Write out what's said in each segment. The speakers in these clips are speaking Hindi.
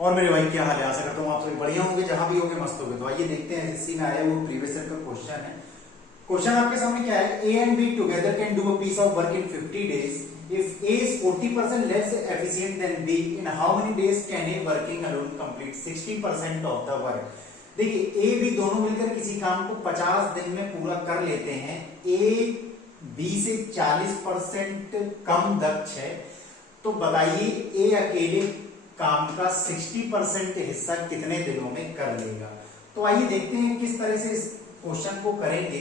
और मेरे भाई क्या हाल है? आशा करता हूँ आप सभी बढ़िया होंगे, जहां भी होंगे मस्त होंगे। तो आइए देखते हैं एसएससी में आया वो प्रीवियस ईयर का क्वेश्चन है। क्वेश्चन आपके सामने क्या है? A and B together can do a piece of work in 50 days. If A is 40% less efficient than B, in how many days can A working alone complete 60% of the work? देखिए ए बी दोनों मिलकर किसी काम को 50 दिन में पूरा कर लेते हैं। ए बी से 40% कम दक्ष है, तो बताइए ए अकेले काम का 60% हिस्सा कितने दिनों में कर लेगा। तो आइए देखते हैं किस तरह से इस क्वेश्चन को करेंगे।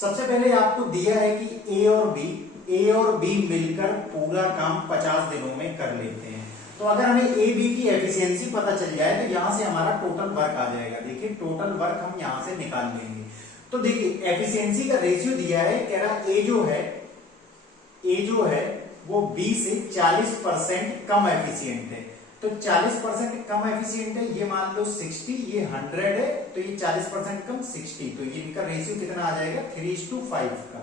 सबसे पहले आपको दिया है कि ए और बी मिलकर पूरा काम 50 दिनों में कर लेते हैं। तो अगर हमें ए बी की एफिशिएंसी पता चल जाए तो यहां से हमारा टोटल वर्क आ जाएगा। देखिए टोटल वर्क हम यहां से निकाल लेंगे। तो देखिए एफिशिएंसी का रेशियो दिया है, कह रहा ए जो है वो बी से 40% कम एफिशिएंट है। तो 40% कम एफिशिएंट है, ये मान लो 60, ये 100 है, तो ये 40% कम 60, तो ये इनका रेशियो कितना आ जाएगा? 3:5 का।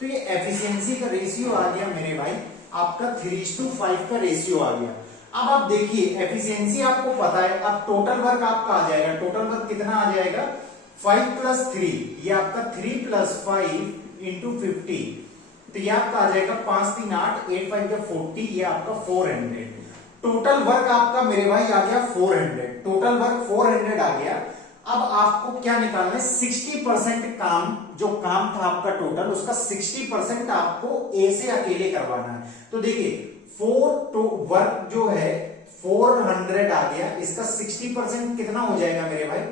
तो ये एफिशिएंसी का रेशियो आ गया मेरे भाई, आपका 3:5 का रेशियो आ गया। अब आप देखिए एफिशिएंसी आपको पता है, अब टोटल वर्क आपका आ जाएगा। टोटल वर्क कितना आ जाएगा? 5 + 3, ये आपका 3 + 5 × 50, तो ये आपका आ जाएगा 5 × 3 = 8, 8 × 5 = 40, ये आपका 400। टोटल वर्क आपका मेरे भाई आ गया 400। टोटल वर्क 400 आ गया। अब आपको क्या निकालना है? 60% काम, जो काम था आपका टोटल, उसका 60% आपको ए से अकेले करवाना है। तो देखिए वर्क जो है 400 आ गया, इसका 60% कितना हो जाएगा मेरे भाई?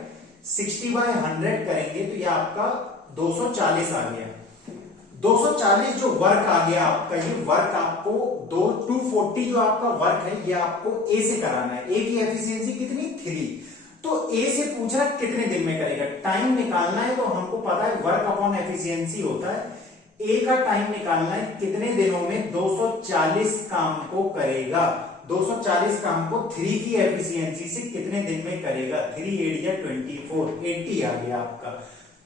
60/100 करेंगे तो ये आपका 240 आ गया। 240 जो वर्क आ गया आपका, ये वर्क आपको 240 जो आपका वर्क है ये आपको ए से कराना है। ए की एफिशिएंसी कितनी? 3। तो ए से पूछा कितने दिन में करेगा, टाइम निकालना है। तो हमको पता है वर्क अपॉन एफिशिएंसी होता है। ए का टाइम निकालना है, कितने दिनों में 240 काम को करेगा। 240 काम को 3 की एफिशिएंसी से कितने दिन में करेगा? 3 × 8 = 24, 80 आ गया आपका।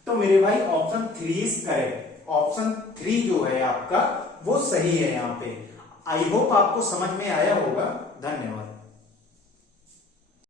तो मेरे भाई ऑप्शन 3 इज करेक्ट। ऑप्शन 3 जो है आपका वो सही है यहाँ पे। आई होप आपको समझ में आया होगा। धन्यवाद।